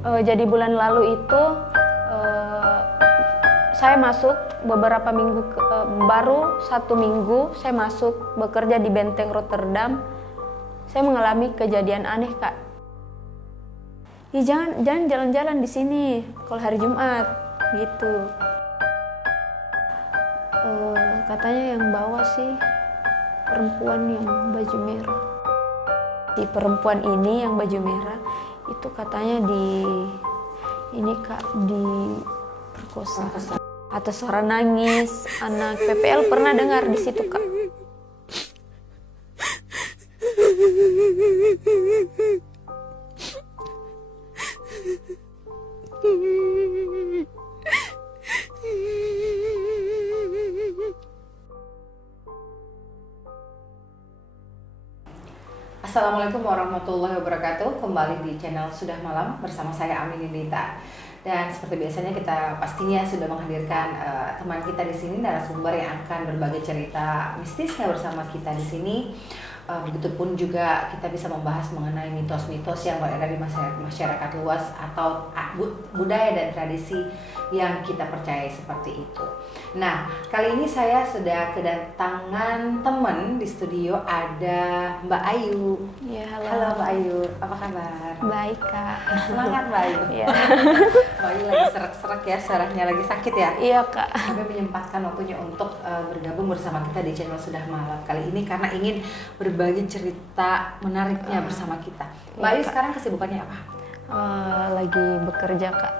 Jadi bulan lalu itu eh, saya masuk beberapa minggu, baru 1 minggu saya masuk bekerja di Benteng Rotterdam. Saya mengalami kejadian aneh, Kak. Jangan jalan-jalan di sini kalau hari Jumat, gitu. Katanya yang bawa sih perempuan yang baju merah. Si perempuan ini yang baju merah itu katanya diperkosa. Atau suara nangis anak PPL pernah dengar di situ, Kak. Assalamualaikum warahmatullahi wabarakatuh. Kembali di channel Sudah Malam bersama saya Amin Indita. Dan seperti biasanya kita pastinya sudah menghadirkan teman kita di sini, narasumber yang akan berbagi cerita mistisnya bersama kita di sini. Begitupun juga kita bisa membahas mengenai mitos-mitos yang berada di masyarakat luas atau budaya dan tradisi yang kita percaya seperti itu. Nah, kali ini saya sudah kedatangan teman di studio, ada Mbak Ayu. Ya, halo. Halo Mbak Ayu, apa kabar? Baik, Kak. Semangat Mbak Ayu. Iya. Mbak Ayu lagi serak-serak ya, suaranya lagi sakit ya. Iya, Kak. Kami menyempatkan waktunya untuk bergabung bersama kita di channel Sudah Malam kali ini karena ingin berbagi cerita menariknya bersama kita. Mbak Ayu sekarang kesibukannya apa? Lagi bekerja, Kak.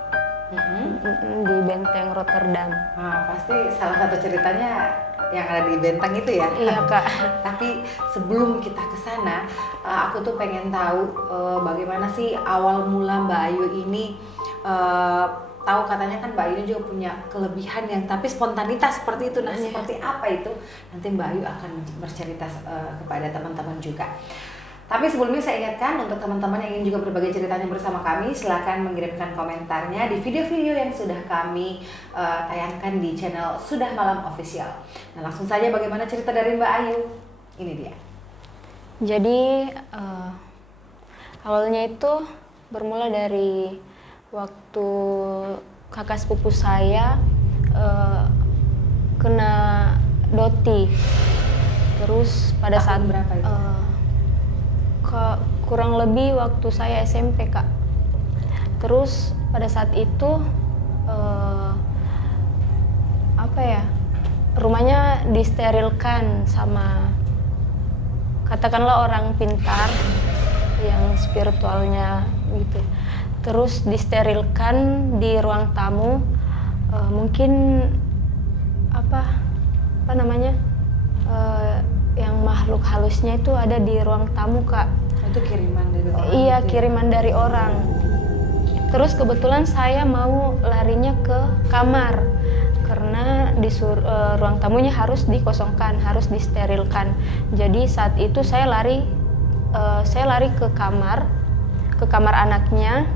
Di Benteng Rotterdam. Nah, pasti salah satu ceritanya yang ada di Benteng itu ya. Iya, Kak. Tapi sebelum kita ke sana, aku tuh pengen tahu bagaimana sih awal mula Mbak Ayu ini. Tahu katanya kan Mbak Ayu ini juga punya kelebihan yang tapi spontanitas seperti itu. Nah, seperti apa itu? Nanti Mbak Ayu akan bercerita kepada teman-teman juga. Tapi sebelumnya saya ingatkan untuk teman-teman yang ingin juga berbagi ceritanya bersama kami, silakan mengirimkan komentarnya di video-video yang sudah kami tayangkan di channel Sudah Malam Official. Nah, langsung saja bagaimana cerita dari Mbak Ayu? Ini dia. Jadi awalnya itu bermula dari waktu kakak sepupu saya kena doti. Terus pada saat berapa itu? Kurang lebih waktu saya SMP, Kak. Terus pada saat itu rumahnya disterilkan sama katakanlah orang pintar yang spiritualnya gitu. Terus disterilkan di ruang tamu, mungkin yang makhluk halusnya itu ada di ruang tamu, Kak. Itu kiriman dari orang? Iya, gitu ya? kiriman dari orang. Terus kebetulan saya mau larinya ke kamar karena ruang tamunya harus dikosongkan, harus disterilkan. Jadi saat itu saya lari ke kamar anaknya.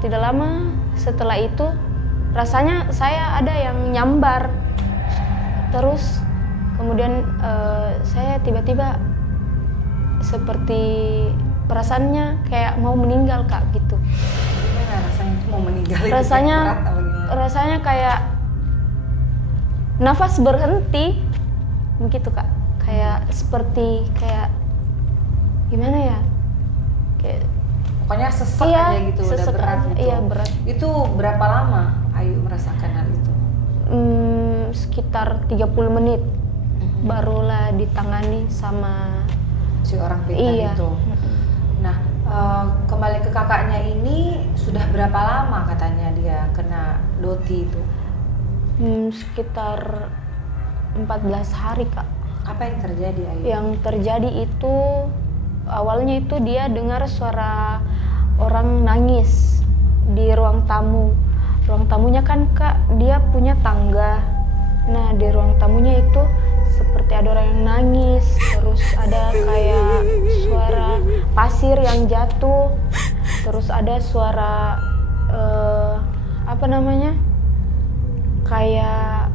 Tidak lama setelah itu rasanya saya ada yang nyambar. Terus kemudian saya tiba-tiba seperti perasaannya kayak mau meninggal, Kak, gitu. Gimana rasanya itu mau meninggal? Rasanya kayak nafas berhenti begitu, Kak. Kayak seperti gimana ya? Kayak pokoknya sesek aja gitu, udah berat gitu. Iya, berat. Itu berapa lama Ayu merasakan hal itu? Sekitar 30 menit barulah ditangani sama si orang pintar itu. Nah, kembali ke kakaknya ini, sudah berapa lama katanya dia kena doti itu? Sekitar 14 hari, Kak. Apa yang terjadi, Ayu? Yang terjadi itu awalnya itu dia dengar suara orang nangis di ruang tamu. Ruang tamunya kan, Kak, dia punya tangga. Nah, di ruang tamunya itu seperti ada orang yang nangis, terus ada kayak suara pasir yang jatuh, terus ada suara kayak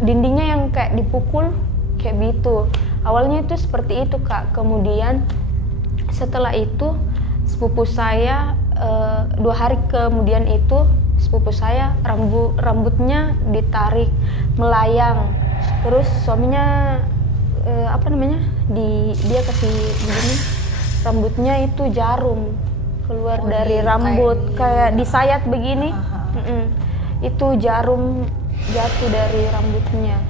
dindingnya yang kayak dipukul kayak gitu. Awalnya itu seperti itu, Kak. Kemudian setelah itu sepupu saya 2 hari kemudian itu sepupu saya rambutnya ditarik melayang, terus suaminya dia kasih begini, rambutnya itu jarum keluar dari rambut kayak disayat begini. Itu jarum jatuh dari rambutnya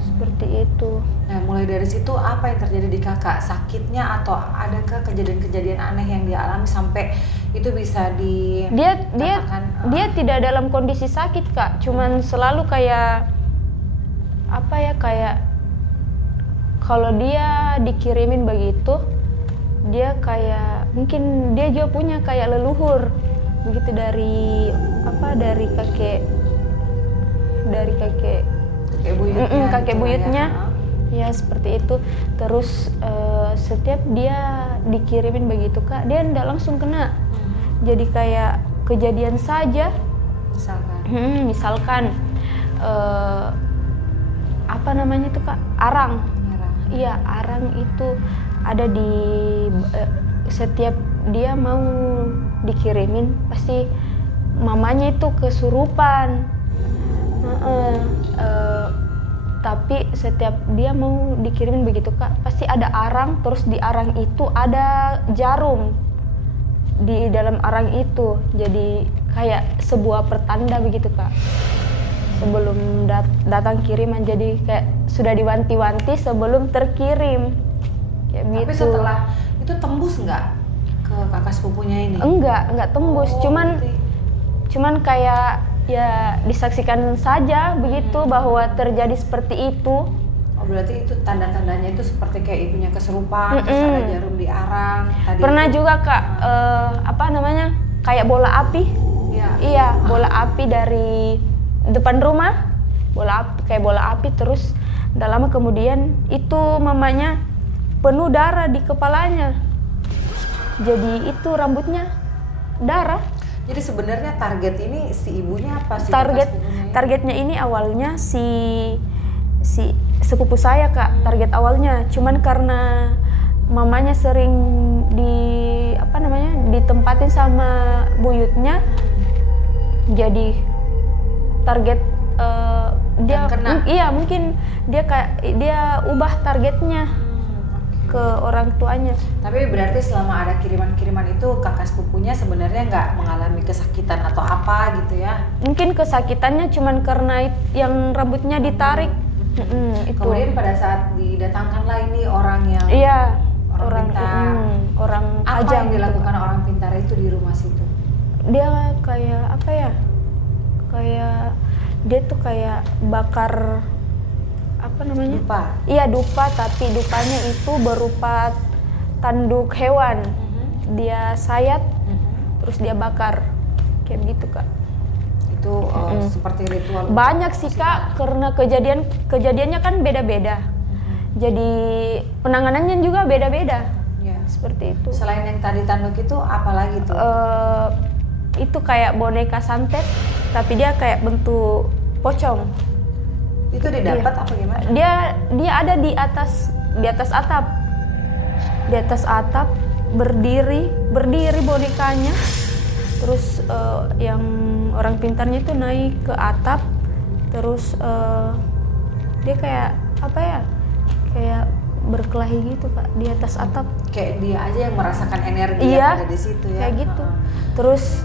seperti itu. Nah, mulai dari situ apa yang terjadi di kakak? Sakitnya atau adakah kejadian-kejadian aneh yang dialami sampai itu bisa dia tidak dalam kondisi sakit kak, cuman selalu kayak kayak kalau dia dikirimin begitu, dia kayak mungkin dia juga punya kayak leluhur begitu dari kakek buyutnya ya seperti itu. Terus setiap dia dikirimin begitu kak, dia tidak langsung kena. Jadi kayak kejadian saja misalkan arang. Iya, arang itu ada di setiap dia mau dikirimin pasti mamanya itu kesurupan. Tapi setiap dia mau dikirimin begitu kak, pasti ada arang, terus di arang itu ada jarum di dalam arang itu. Jadi kayak sebuah pertanda begitu kak. Sebelum datang kiriman, jadi kayak sudah diwanti-wanti sebelum terkirim. Kayak Tapi gitu. setelah itu tembus nggak ke kakak sepupunya ini? Enggak tembus, cuman kayak ya disaksikan saja begitu bahwa terjadi seperti itu. Oh, berarti itu tanda-tandanya itu seperti kayak ibunya kesurupan, terus ada jarum di arang. Pernah juga kak, kayak bola api. Iya, bola api dari depan rumah, kayak bola api, terus tidak lama kemudian itu mamanya penuh darah di kepalanya. Jadi itu rambutnya darah. Jadi sebenarnya target ini si ibunya apa sih? Targetnya ini awalnya si sepupu saya kak, target awalnya. Cuman karena mamanya sering ditempatin sama buyutnya, jadi target mungkin dia ubah targetnya ke orang tuanya. Tapi berarti selama ada kiriman-kiriman itu kakak sepupunya sebenarnya nggak mengalami kesakitan atau apa gitu ya? Mungkin kesakitannya cuman karena yang rambutnya ditarik. Itu. Kemudian pada saat didatangkanlah ini orang yang orang pintar. Orang apa ajang yang dilakukan orang pintar itu di rumah situ? Dia kayak kayak dia tuh kayak bakar Dupa. Iya, dupa, tapi dupanya itu berupa tanduk hewan. Dia sayat, terus dia bakar, kayak begitu kak. Itu seperti ritual. Banyak sih kak, karena kejadiannya kan beda-beda. Jadi penanganannya juga beda-beda. Ya. Seperti itu. Selain yang tadi tanduk itu, apa lagi tuh? Itu kayak boneka santet, tapi dia kayak bentuk pocong. Itu didapat apa gimana? Dia ada di atas atap. Di atas atap berdiri bonekanya. Terus yang orang pintarnya itu naik ke atap, terus dia kayak kayak berkelahi gitu kak di atas atap. Kayak dia aja yang merasakan energi yang ada di situ ya. Kayak gitu. Terus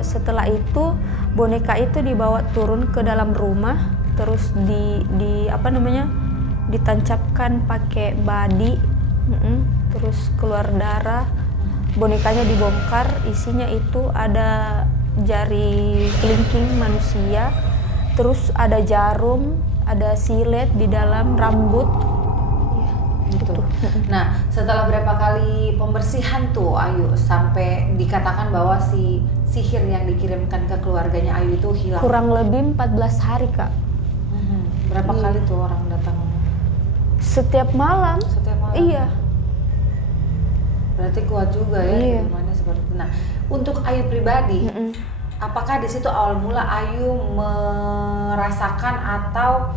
setelah itu boneka itu dibawa turun ke dalam rumah, terus ditancapkan pakai badi, terus keluar darah. Bonekanya dibongkar, isinya itu ada jari kelingking manusia, terus ada jarum, ada silet di dalam rambut. Gitu. Nah, setelah berapa kali pembersihan tuh Ayu sampai dikatakan bahwa si sihir yang dikirimkan ke keluarganya Ayu itu hilang? Kurang lebih 14 hari kak. Berapa kali tuh orang datang? Setiap malam. Iya. Berarti kuat juga ya gimana seperti itu. Nah, untuk Ayu pribadi, apakah di situ awal mula Ayu merasakan atau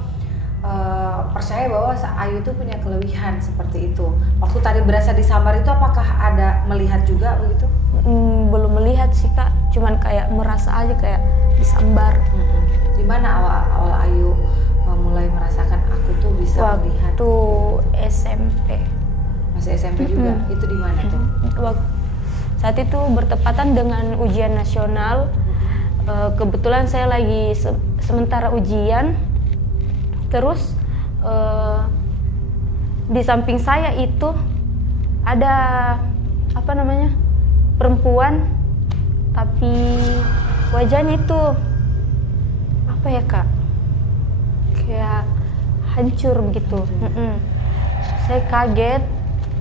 percaya bahwa Ayu itu punya kelebihan seperti itu? Waktu tadi berasa disambar itu apakah ada melihat juga kayak merasa aja kayak disambar. Di mana awal Ayu mulai merasakan aku tuh bisa melihat? Waktu SMP. Masih SMP juga. Itu di mana tuh? Saat itu bertepatan dengan ujian nasional. Kebetulan saya lagi sementara ujian. Terus di samping saya itu ada perempuan, tapi wajahnya itu apa ya Kak, kayak hancur begitu. Saya kaget,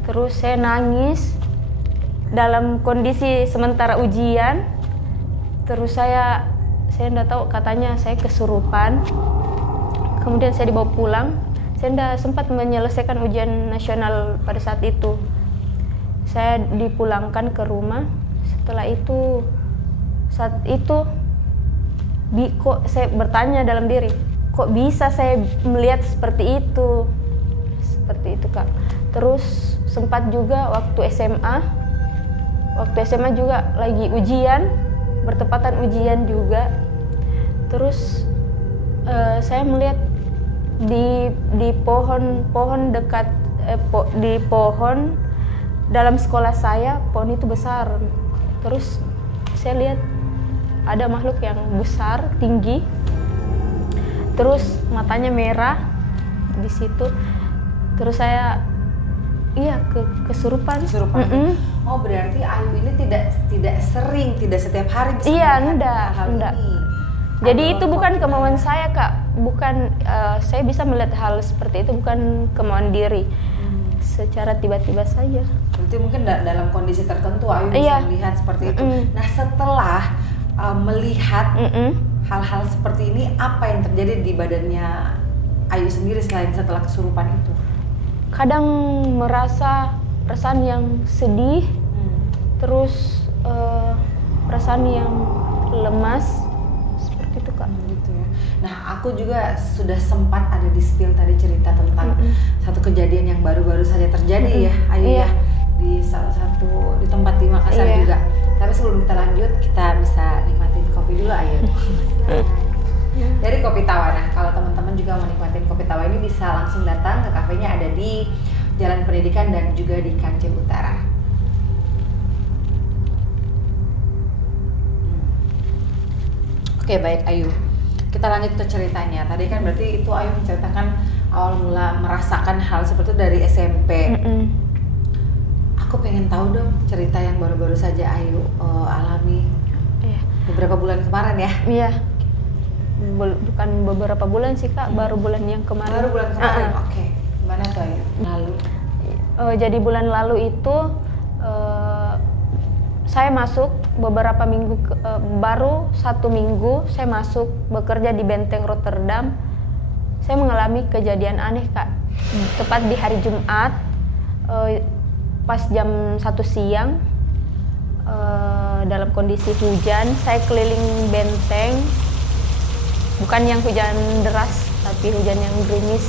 terus saya nangis dalam kondisi sementara ujian. Terus saya nggak tahu, katanya saya kesurupan. Kemudian saya dibawa pulang. Saya nggak sempat menyelesaikan ujian nasional pada saat itu. Saya dipulangkan ke rumah. Setelah itu, saat itu kok saya bertanya dalam diri, kok bisa saya melihat seperti itu Kak. Terus sempat juga waktu SMA juga lagi ujian, bertepatan ujian juga. Terus saya melihat di pohon dekat di pohon dalam sekolah saya, pohon itu besar. Terus saya lihat ada makhluk yang besar, tinggi. Terus matanya merah di situ. Terus saya kesurupan. Oh, berarti Ayu ini tidak sering, tidak setiap hari bisa melihat hal ini. Jadi itu bukan kemauan saya Kak. Bukan saya bisa melihat hal seperti itu bukan kemauan diri. Secara tiba-tiba saja. Berarti mungkin dalam kondisi tertentu Ayu bisa melihat seperti itu. Nah, setelah melihat hal-hal seperti ini, apa yang terjadi di badannya Ayu sendiri setelah kesurupan itu? Kadang merasa perasaan yang sedih, terus perasaan yang lemas, seperti itu Kak. Gitu ya. Nah, aku juga sudah sempat ada di spill tadi cerita tentang satu kejadian yang baru-baru saja terjadi ya Ayu ya, di salah satu di tempat di Makassar juga. Tapi sebelum kita lanjut, kita bisa nikmatin kopi dulu Ayu. Dari Kopi Tawa. Nah, kalau teman-teman juga mau nikmatin Kopi Tawa ini bisa langsung datang ke kafenya, ada di Jalan Pendidikan dan juga di Kancil Utara. Oke, baik Ayu. Kita lanjut ke ceritanya. Tadi kan berarti itu Ayu menceritakan awal mula merasakan hal seperti itu dari SMP. Aku pengen tahu dong cerita yang baru-baru saja Ayu alami beberapa bulan kemarin ya. Iya. Bukan beberapa bulan sih Kak, baru bulan yang kemarin. Baru bulan kemarin. Oke. Gimana tuh Ayu? Lalu. Jadi bulan lalu itu saya masuk beberapa minggu, baru 1 minggu saya masuk bekerja di Benteng Rotterdam. Saya mengalami kejadian aneh Kak. Tepat di hari Jumat, pas jam 1 siang, dalam kondisi hujan, saya keliling benteng. Bukan yang hujan deras, tapi hujan yang gerimis.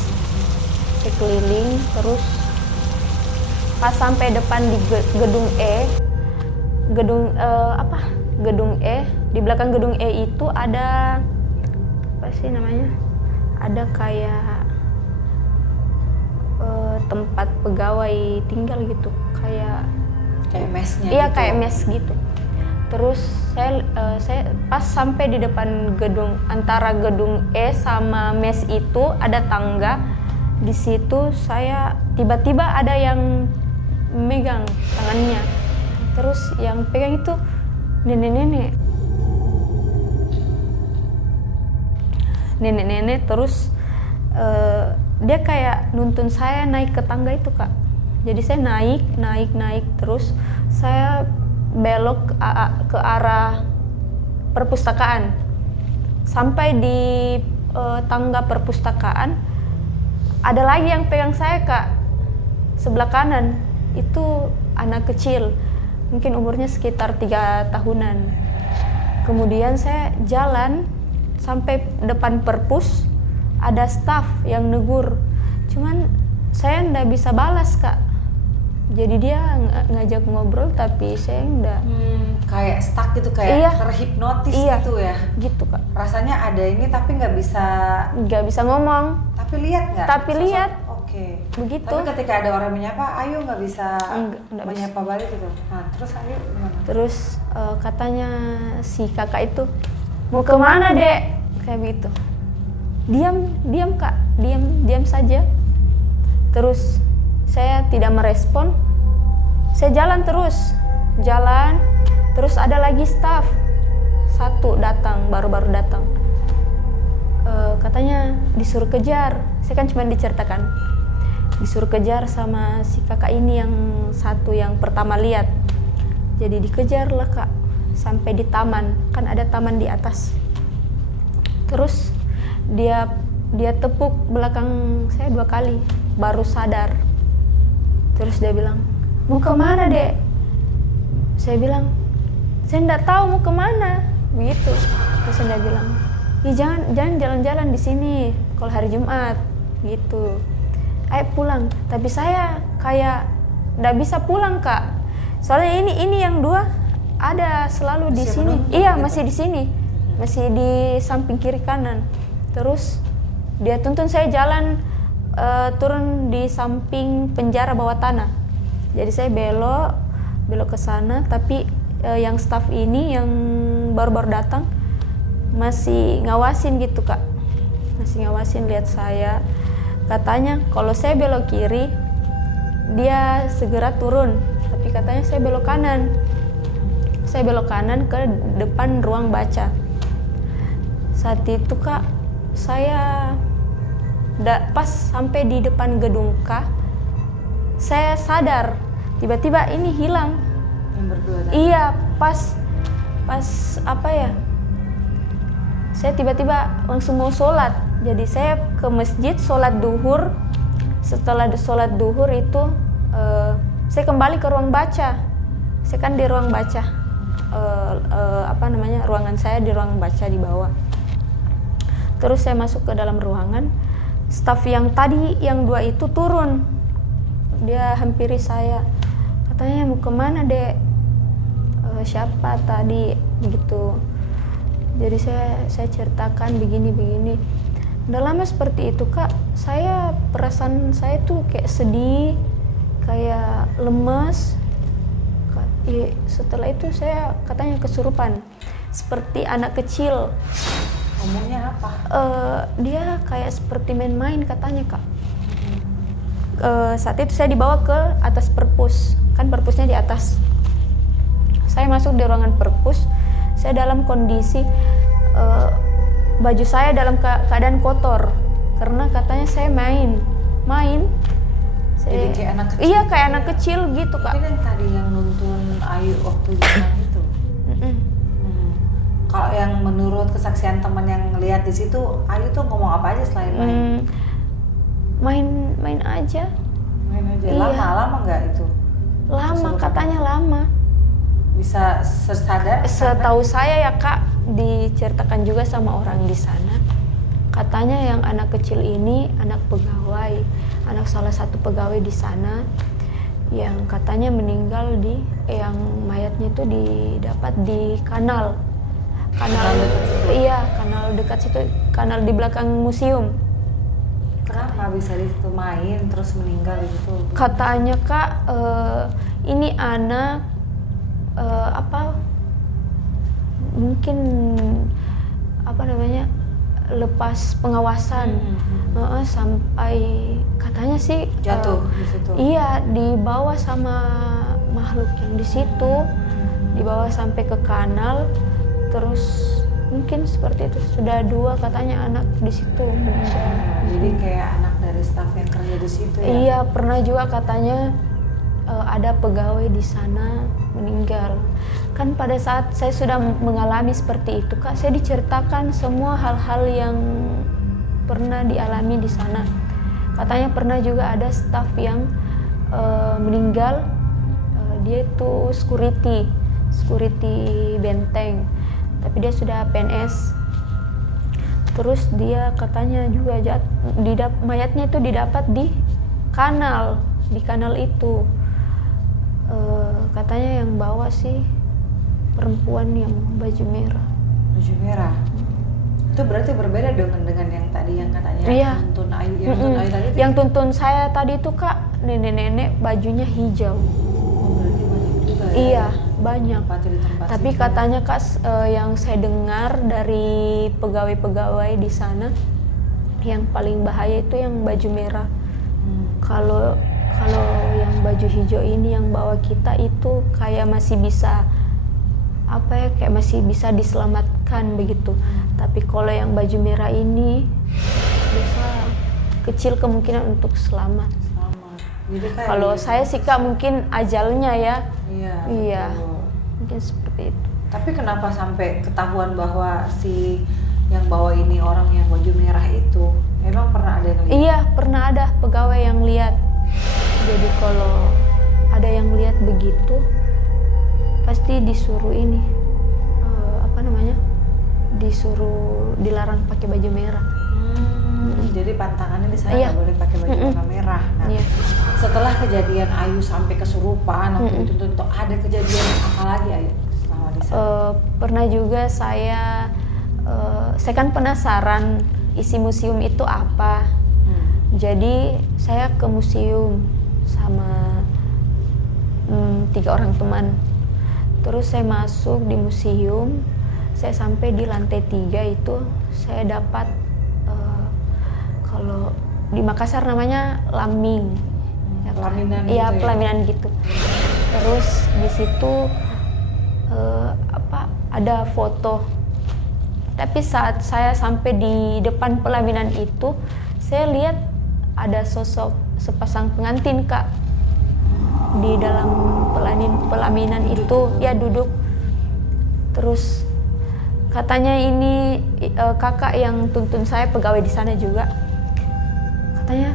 Saya keliling, terus pas sampai depan di gedung E, di belakang gedung E itu ada apa sih namanya? Ada kayak tempat pegawai tinggal gitu, kayak mesnya. Iya, gitu. kayak mes gitu. Terus saya pas sampai di depan gedung, antara gedung E sama mes itu ada tangga. Di situ saya tiba-tiba ada yang megang tangannya. Terus yang pegang itu nenek-nenek. Terus dia kayak nuntun saya naik ke tangga itu Kak. Jadi saya naik terus saya belok ke arah perpustakaan. Sampai di tangga perpustakaan ada lagi yang pegang saya Kak. Sebelah kanan itu anak kecil, mungkin umurnya sekitar 3 tahunan. Kemudian saya jalan sampai depan perpus, ada staf yang negur. Cuman saya nggak bisa balas Kak. Jadi dia ngajak ngobrol tapi saya enggak. Kayak stuck gitu, kayak Iya. terhipnotis Iya. gitu ya. Gitu Kak. Rasanya ada ini tapi nggak bisa. Nggak bisa ngomong. Tapi lihat nggak? Tapi sosok? lihat. Oke. Begitu. Tapi ketika ada orang menyapa, Ayu nggak bisa Nggak menyapa balik gitu. Nah, terus Ayu gimana? Terus katanya si kakak itu, mau kemana dek? Kayak begitu. Diam Kak, diam saja. Terus saya tidak merespon. Saya jalan terus. Terus ada lagi staff satu datang, baru-baru datang. Katanya disuruh kejar. Saya kan cuma diceritakan. Disuruh kejar sama si kakak ini yang satu yang pertama lihat. Jadi dikejar lah Kak sampai di taman. Kan ada taman di atas. Terus dia tepuk belakang saya 2 kali baru sadar. Terus dia bilang, mau kemana dek? Saya bilang, saya nggak tahu mau kemana. Begitu. Terus dia bilang, jangan jalan-jalan di sini kalau hari Jumat. Gitu. Ayo pulang. Tapi saya kayak nggak bisa pulang Kak. Soalnya ini yang 2 ada selalu di sini. Iya, masih di sini. Masih di samping kiri kanan. Terus dia tuntun saya jalan turun di samping penjara bawah tanah. Jadi saya belok ke sana, tapi yang staff ini yang baru-baru datang masih ngawasin gitu Kak. Masih ngawasin, lihat saya. Katanya kalau saya belok kiri, dia segera turun. Tapi katanya saya belok kanan. Saya belok kanan ke depan ruang baca. Saat itu Kak, saya pas sampai di depan gedung K, saya sadar tiba-tiba ini hilang. Yang berdua tadi? Iya, pas apa ya? Saya tiba-tiba langsung mau sholat. Jadi saya ke masjid sholat duhur. Setelah sholat duhur itu saya kembali ke ruang baca. Saya kan di ruang baca. Ruangan saya di ruang baca di bawah. Terus saya masuk ke dalam ruangan. Staf yang tadi yang 2 itu turun. Dia hampiri saya. Katanya mau kemana dek? Siapa tadi? Begitu. Jadi saya ceritakan begini. Udah lama seperti itu Kak. Perasaan saya tuh kayak sedih, kayak lemas. Setelah itu saya katanya kesurupan. Seperti anak kecil. Ngomongnya apa? Dia kayak seperti main-main katanya Kak. Saat itu saya dibawa ke atas perpus. Kan perpusnya di atas. Saya masuk di ruangan perpus. Saya dalam kondisi baju saya dalam keadaan kotor. Karena katanya saya main. Jadi kayak anak kecil. Iya, kayak anak kecil gitu Kak. Ini kan tadi yang nuntun Ayu waktu jalan itu. Kalau yang menurut kesaksian teman yang lihat di situ, Ayu tuh ngomong apa aja selain main? Main aja. Main aja. Iya. Lama nggak itu? Lama, katanya lama. Bisa sadar? Setahu saya ya Kak, diceritakan juga sama orang di sana. Katanya yang anak kecil ini anak pegawai, anak salah satu pegawai di sana yang katanya meninggal yang mayatnya itu didapat di kanal dekat situ, kanal di belakang museum. Kenapa bisa di situ main terus meninggal gitu? Katanya Kak, ini anak mungkin lepas pengawasan sampai katanya sih jatuh di situ. Iya, dibawa sama makhluk yang di situ, dibawa sampai ke kanal. Terus mungkin seperti itu, sudah 2 katanya anak di situ. Jadi kayak anak dari staf yang kerja di situ ya? Iya, pernah juga katanya ada pegawai di sana meninggal. Kan pada saat saya sudah mengalami seperti itu Kak, saya diceritakan semua hal-hal yang pernah dialami di sana. Katanya pernah juga ada staf yang meninggal, dia itu security benteng. Tapi dia sudah PNS. Terus dia katanya juga mayatnya itu didapat di kanal itu. Katanya yang bawa sih perempuan yang baju merah. Baju merah. Itu berarti berbeda dengan yang tadi yang katanya Iya. tuntun Ayu. Yang tuntun Ayu tadi itu Yang tuntun saya tadi itu Kak, nenek-nenek bajunya hijau. berarti banyak juga ya. Iya, banyak. Tempatnya di tempat Tapi situ. katanya Kak, yang saya dengar dari pegawai-pegawai di sana, yang paling bahaya itu yang baju merah. Kalau yang baju hijau ini yang bawa kita itu kayak masih bisa kayak masih bisa diselamatkan begitu. Tapi kalau yang baju merah ini bisa kecil kemungkinan untuk selamat. Selamat. Jadi kayak Kalau di- saya sih Kak mungkin ajalnya ya. Iya. Iya. Betul. Mungkin seperti itu. Tapi kenapa sampai ketahuan bahwa si yang bawa ini orang yang baju merah itu emang pernah ada yang lihat? Iya, pernah ada pegawai yang lihat. Jadi kalau ada yang lihat begitu, pasti disuruh ini, disuruh dilarang pakai baju merah. Jadi pantangannya di sana Iya. nggak boleh pakai baju warna merah. Nah, Iya. setelah kejadian Ayu sampai kesurupan, waktu itu tuh ada kejadian apa lagi Ayu selama di sana? Pernah juga saya kan penasaran isi museum itu apa. Jadi saya ke museum sama 3 orang teman. Terus saya masuk di museum, saya sampai di lantai 3 itu saya dapat kalau di Makassar namanya laming. Ya kan? Pelaminan Iya, gitu ya? pelaminan gitu. Terus di situ ada foto. Tapi saat saya sampai di depan pelaminan itu, saya lihat ada sosok sepasang pengantin Kak di dalam pelaminan itu, ya duduk. Terus katanya ini kakak yang tuntun saya pegawai di sana juga. Katanya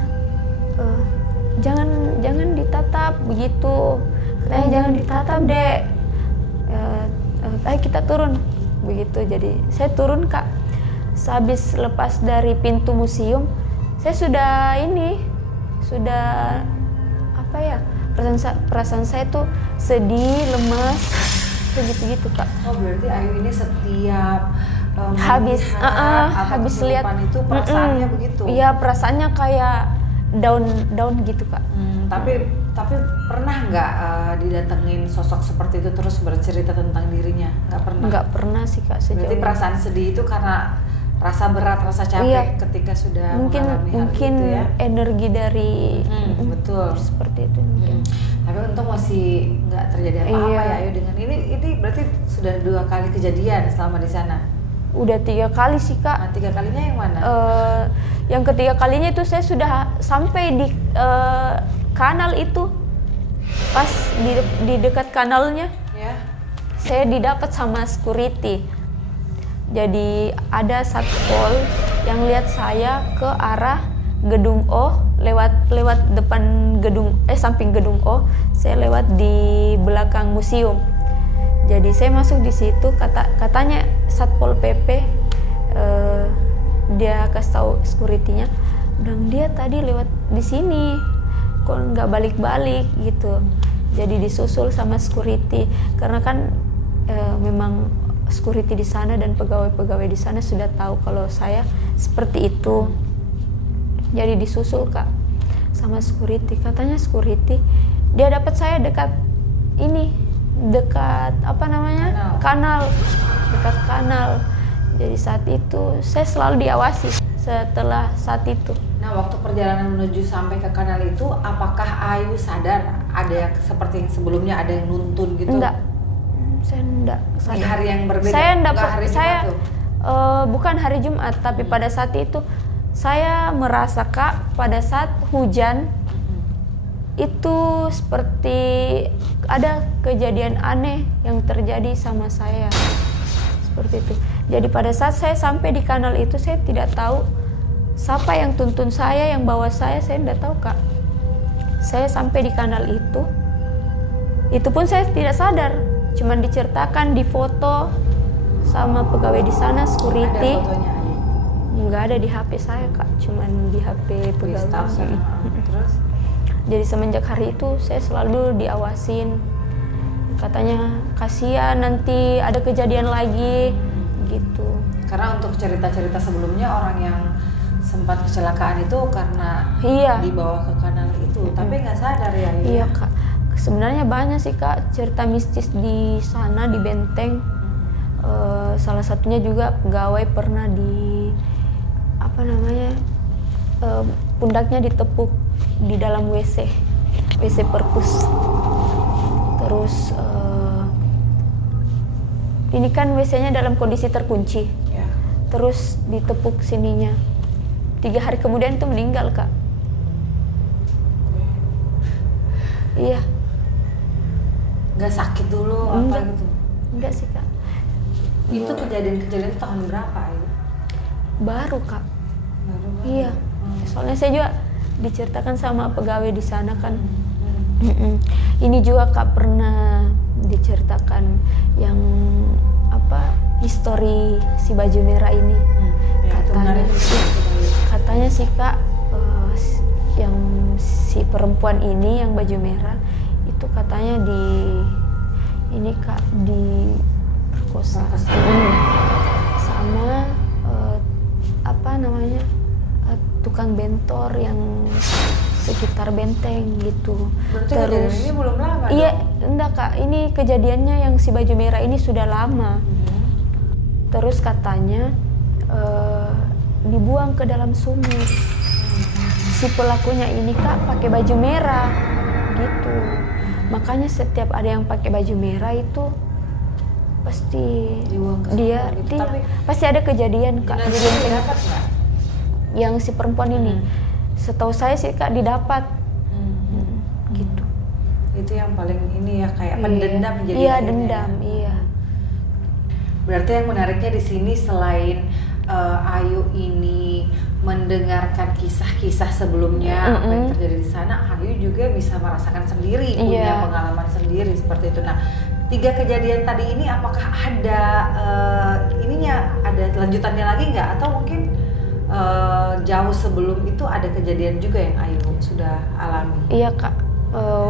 jangan ditatap begitu. Katanya jangan ditatap Dek. Ayo kita turun begitu. Jadi saya turun Kak. Sehabis lepas dari pintu museum, saya sudah perasaan saya tuh sedih, lemas, begitu Kak. Oh berarti Ayu ini setiap Habis lihat itu perasaannya begitu. Iya, perasaannya kayak down gitu Kak. Tapi pernah nggak didatengin sosok seperti itu terus bercerita tentang dirinya? Nggak pernah. Nggak pernah sih Kak sejauh Berarti ini. perasaan sedih itu karena rasa berat, rasa capek Iya. ketika sudah mungkin mengalami hal itu ya. energi dari Betul. seperti itu mungkin. Tapi untung masih nggak terjadi apa-apa Iya. ya Ayu dengan ini berarti sudah 2 kali kejadian selama di sana. Udah 3 kali sih Kak. Nah, 3 kalinya yang mana? Yang ketiga kalinya itu saya sudah sampai di kanal itu. Pas di dekat kanalnya, Ya. saya didapat sama security. Jadi ada satpol yang lihat saya ke arah gedung O, lewat depan samping gedung O, saya lewat di belakang museum. Jadi saya masuk di situ, katanya satpol PP, dia kasih tahu security-nya, bilang dia tadi lewat di sini, kok nggak balik-balik gitu. Jadi disusul sama security, karena kan memang security di sana dan pegawai-pegawai di sana sudah tahu kalau saya seperti itu. Jadi disusul Kak sama security. Katanya security dia dapat saya dekat kanal. Dekat kanal. Jadi saat itu saya selalu diawasi setelah saat itu. Nah, waktu perjalanan menuju sampai ke kanal itu, apakah Ayu sadar ada yang seperti yang sebelumnya ada yang nuntun gitu? Enggak. Saya enggak Di sadar. hari yang berbeda. Saya Nggak hari Jumat tuh? bukan hari Jumat, tapi pada saat itu saya merasa Kak, pada saat hujan itu seperti ada kejadian aneh yang terjadi sama saya. Seperti itu. Jadi pada saat saya sampai di kanal itu, saya tidak tahu siapa yang tuntun saya, yang bawa saya tidak tahu Kak. Saya sampai di kanal itu pun saya tidak sadar. Cuman diceritakan, di foto sama pegawai di sana, security. Ada fotonya Ayu? Nggak ada di HP saya Kak, cuman di HP Di staff pegawai. sana. Terus? Jadi semenjak hari itu saya selalu diawasin. Katanya kasihan nanti ada kejadian lagi gitu. Karena untuk cerita-cerita sebelumnya orang yang sempat kecelakaan itu karena Iya. dibawa ke kanal itu, tapi nggak sadar ya. Iya Kak. Sebenarnya banyak sih Kak cerita mistis di sana di Benteng. Salah satunya juga pegawai pernah di pundaknya ditepuk di dalam WC perpus. Terus ini kan WC-nya dalam kondisi terkunci. Ya. Terus ditepuk sininya. 3 hari kemudian itu meninggal Kak. Iya. Nggak sakit dulu apa gitu? Enggak sih Kak. Itu kejadian-kejadian itu tahun berapa itu? Baru Kak. Baru. Iya. Soalnya saya juga diceritakan sama pegawai di sana kan. Ini juga Kak pernah diceritakan yang histori si baju merah ini. Ya, Katanya sih Kak yang si perempuan ini yang baju merah itu katanya diperkosa sama tukang bentor yang sekitar Benteng gitu. Berarti Terus kejadian ini belum lama iya, dong? enggak Kak, ini kejadiannya yang si baju merah ini sudah lama. Terus katanya dibuang ke dalam sumur. Si pelakunya ini Kak pakai baju merah gitu. Makanya setiap ada yang pakai baju merah itu pasti Dibuang ke dia sumur gitu. dia- Tapi pasti ada kejadian Kak. jenazahnya dapat nggak? Yang si perempuan ini, setahu saya sih Kak didapat. Gitu. Itu yang paling ini ya kayak pendendam jadi. Iya, akhirnya dendam, ya. iya. Berarti yang menariknya di sini selain Ayu ini mendengarkan kisah-kisah sebelumnya apa yang terjadi di sana, Ayu juga bisa merasakan sendiri, punya pengalaman sendiri seperti itu. Nah, 3 kejadian tadi ini apakah ada ada lanjutannya lagi nggak, atau mungkin jauh sebelum itu ada kejadian juga yang Ayu sudah alami? Iya Kak,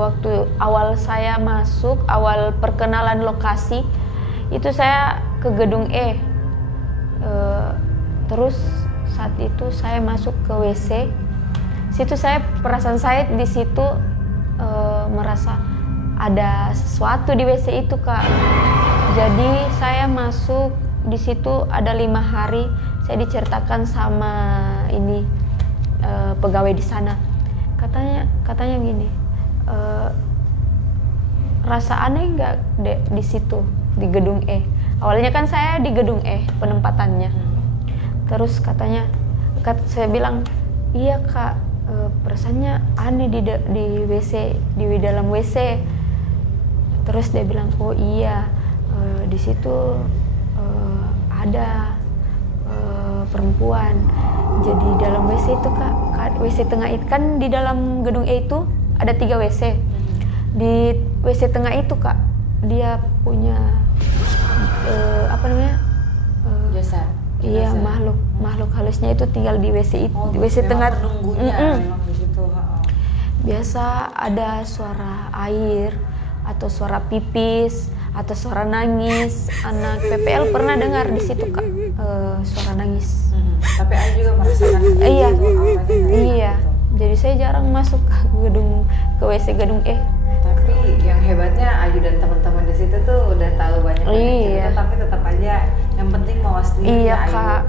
waktu awal saya masuk, awal perkenalan lokasi itu saya ke gedung E. Terus saat itu saya masuk ke WC. Situ perasaan saya di situ merasa ada sesuatu di WC itu Kak. Jadi saya masuk di situ ada 5 hari. Saya diceritakan sama ini pegawai di sana. Katanya gini, rasa aneh nggak di situ di gedung E. Awalnya kan saya di gedung E penempatannya. Terus saya bilang, iya Kak, perasaannya aneh di WC, di dalam WC. Terus dia bilang, oh iya, di situ ada perempuan. Jadi dalam WC itu Kak, WC tengah itu kan di dalam gedung E itu ada 3 WC. Di WC tengah itu Kak, dia punya Jasad. Iya, makhluk halusnya itu tinggal di WC itu, di WC tengah. Penunggunya memang di situ. Biasa ada suara air atau suara pipis atau suara nangis. Anak PPL pernah dengar di situ Kak, suara nangis. Tapi Ayu juga merasakan Iya, itu, auranya iya. Jadi saya jarang masuk ke WC gedung E. Tapi yang hebatnya Ayu dan teman-teman di situ tuh udah tahu banyak cerita, tapi tetap aja yang penting mau sendiri. Iya Ayu. Kak,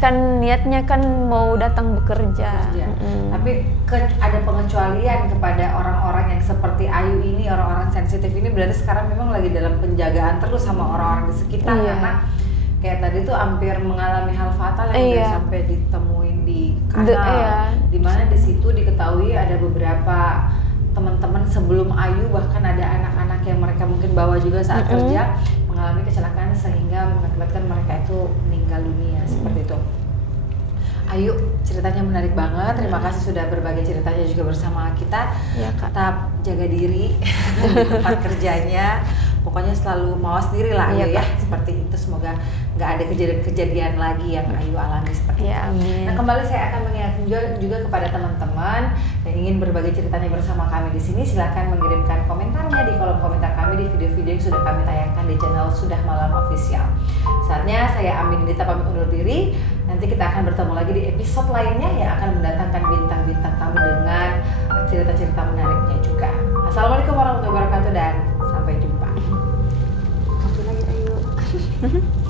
kan niatnya kan mau datang bekerja. Tapi ada pengecualian kepada orang-orang yang seperti Ayu ini, orang-orang sensitif ini, berarti sekarang memang lagi dalam penjagaan terus sama orang-orang di sekitar. Karena kayak tadi tuh hampir mengalami hal fatal yang udah sampai ditemuin di kanal, dimana di situ diketahui ada beberapa teman-teman sebelum Ayu, bahkan ada anak-anak yang mereka mungkin bawa juga saat kerja mengalami kecelakaan sehingga mengakibatkan mereka itu meninggal dunia seperti itu. Ayu, ceritanya menarik banget. Terima kasih sudah berbagi ceritanya juga bersama kita. Ya, Kak. Tetap jaga diri di tempat kerjanya. pokoknya selalu mawas diri lah Iya, Ayu ya, Kak. seperti itu. Semoga nggak ada kejadian-kejadian lagi yang Ayu alami seperti Ya, itu. amin. Nah, kembali saya akan mengingatkan juga kepada teman-teman yang ingin berbagi ceritanya bersama kami di sini, silahkan mengirimkan komentarnya di kolom komentar kami di video-video yang sudah kami tayangkan di channel Sudah Malam Official. Saatnya saya Amin Dita pamit undur diri. Nanti kita akan bertemu lagi di episode lainnya yang akan mendatangkan bintang-bintang tamu dengan cerita-cerita menariknya juga. Assalamualaikum warahmatullahi wabarakatuh dan sampai jumpa. Satu lagi Ayu.